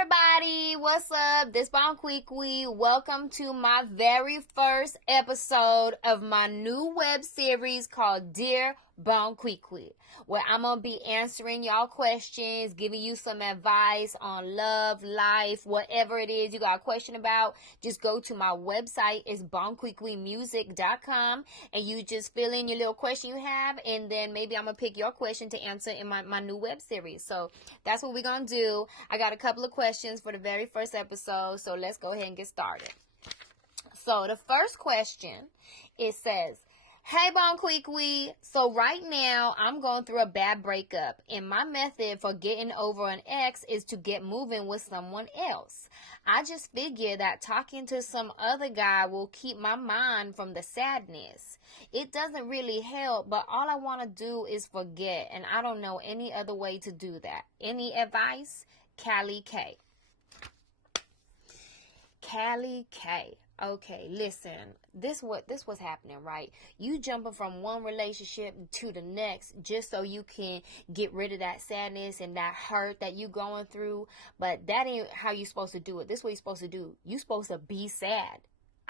everybody, what's up? This Bon Qui Qui. Welcome to my very first episode of my new web series called Dear Bon Qui Qui, where I'm going to be answering y'all questions, giving you some advice on love, life, whatever it is you got a question about. Just go to my website. It's bonquiquimusic.com, and you just fill in your little question you have, and then maybe I'm going to pick your question to answer in my new web series. So that's what we're going to do. I got a couple of questions for the very first episode, so let's go ahead and get started. So the first question, it says, hey, Bon Qui Qui. So right now, I'm going through a bad breakup, and my method for getting over an ex is to get moving with someone else. I just figure that talking to some other guy will keep my mind from the sadness. It doesn't really help, but all I want to do is forget, and I don't know any other way to do that. Any advice? Callie K. Callie K. Okay, listen, this was happening, right? You jumping from one relationship to the next just so you can get rid of that sadness and that hurt that you going through. But that ain't how you supposed to do it. This is what you're supposed to do. You supposed to be sad.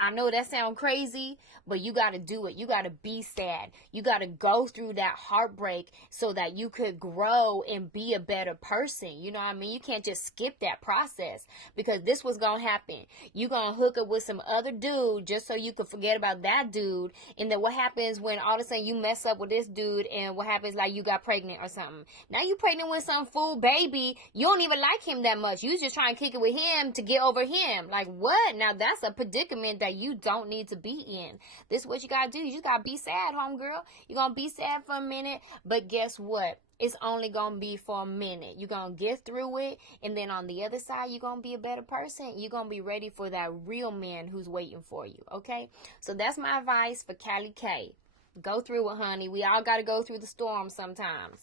I know that sounds crazy, but you got to do it. You got to be sad. You got to go through that heartbreak so that you could grow and be a better person. You know what I mean? You can't just skip that process, because this was going to happen. You're going to hook up with some other dude just so you could forget about that dude. And then what happens when all of a sudden you mess up with this dude, and what happens, like, you got pregnant or something. Now you pregnant with some fool baby. You don't even like him that much. You just trying to kick it with him to get over him. Like, what? Now that's a predicament that you don't need to be in. This is what you gotta do. You just gotta be sad, homegirl. You're gonna be sad for a minute, but guess what? It's only gonna be for a minute. You're gonna get through it, and then on the other side, you're gonna be a better person. You're gonna be ready for that real man who's waiting for you, okay? So that's my advice for Callie K. Go through it, honey. We all gotta go through the storm sometimes.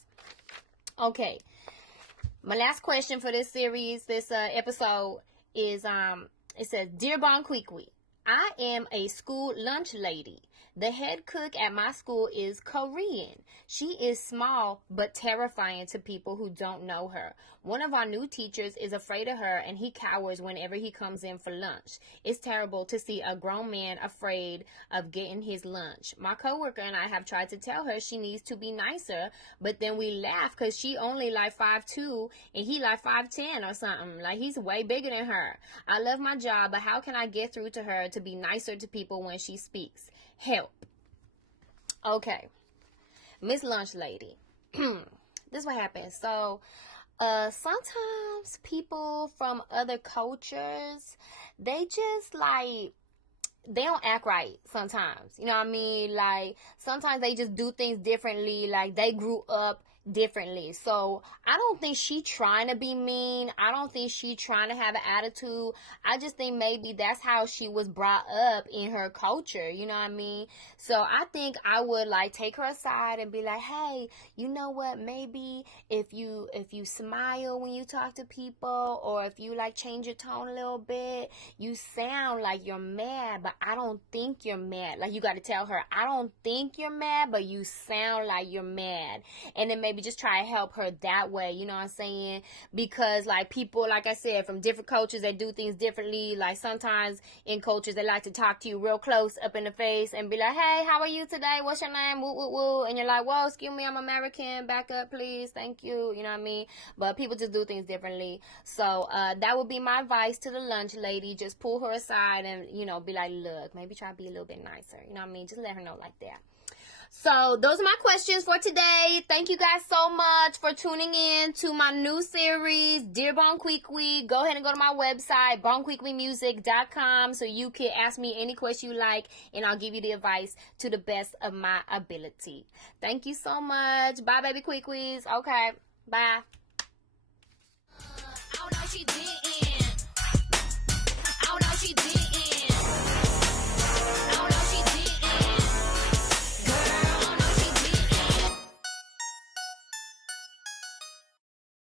Okay. My last question for this series, this episode is, it says, Dear Bon Qui Qui, I am a school lunch lady. The head cook at my school is Korean. She is small but terrifying to people who don't know her. One of our new teachers is afraid of her, and he cowers whenever he comes in for lunch. It's terrible to see a grown man afraid of getting his lunch. My coworker and I have tried to tell her she needs to be nicer, but then we laugh because she only like 5'2", and he like 5'10" or something. Like, he's way bigger than her. I love my job, but how can I get through to her to be nicer to people when she speaks? Help. Okay, Miss Lunch Lady. This is what happens. So sometimes people from other cultures, they just like, they don't act right sometimes. You know what I mean? Like, sometimes they just do things differently. Like, they grew up differently. So I don't think she trying to be mean. I don't think she trying to have an attitude. I just think maybe that's how she was brought up in her culture. You know what I mean? So I think I would like take her aside and be like, hey, you know what? Maybe if you smile when you talk to people, or if you like change your tone a little bit, you sound like you're mad, but I don't think you're mad. Like, you got to tell her, I don't think you're mad, but you sound like you're mad. And then maybe just try to help her that way, you know what I'm saying? Because, like, people, like I said, from different cultures, they do things differently. Like, sometimes in cultures, they like to talk to you real close up in the face and be like, hey, how are you today? What's your name? Woo, woo, woo. And you're like, whoa, excuse me, I'm American. Back up, please. Thank you. You know what I mean? But people just do things differently. So that would be my advice to the lunch lady. Just pull her aside and, you know, be like, look, maybe try to be a little bit nicer. You know what I mean? Just let her know like that. So those are my questions for today. Thank you guys so much for tuning in to my new series, Dear Bon Qui Qui. Go ahead and go to my website, bonquiquimusic.com, so you can ask me any question you like, and I'll give you the advice to the best of my ability. Thank you so much. Bye, baby Quickies. Okay, bye. I don't know what she did.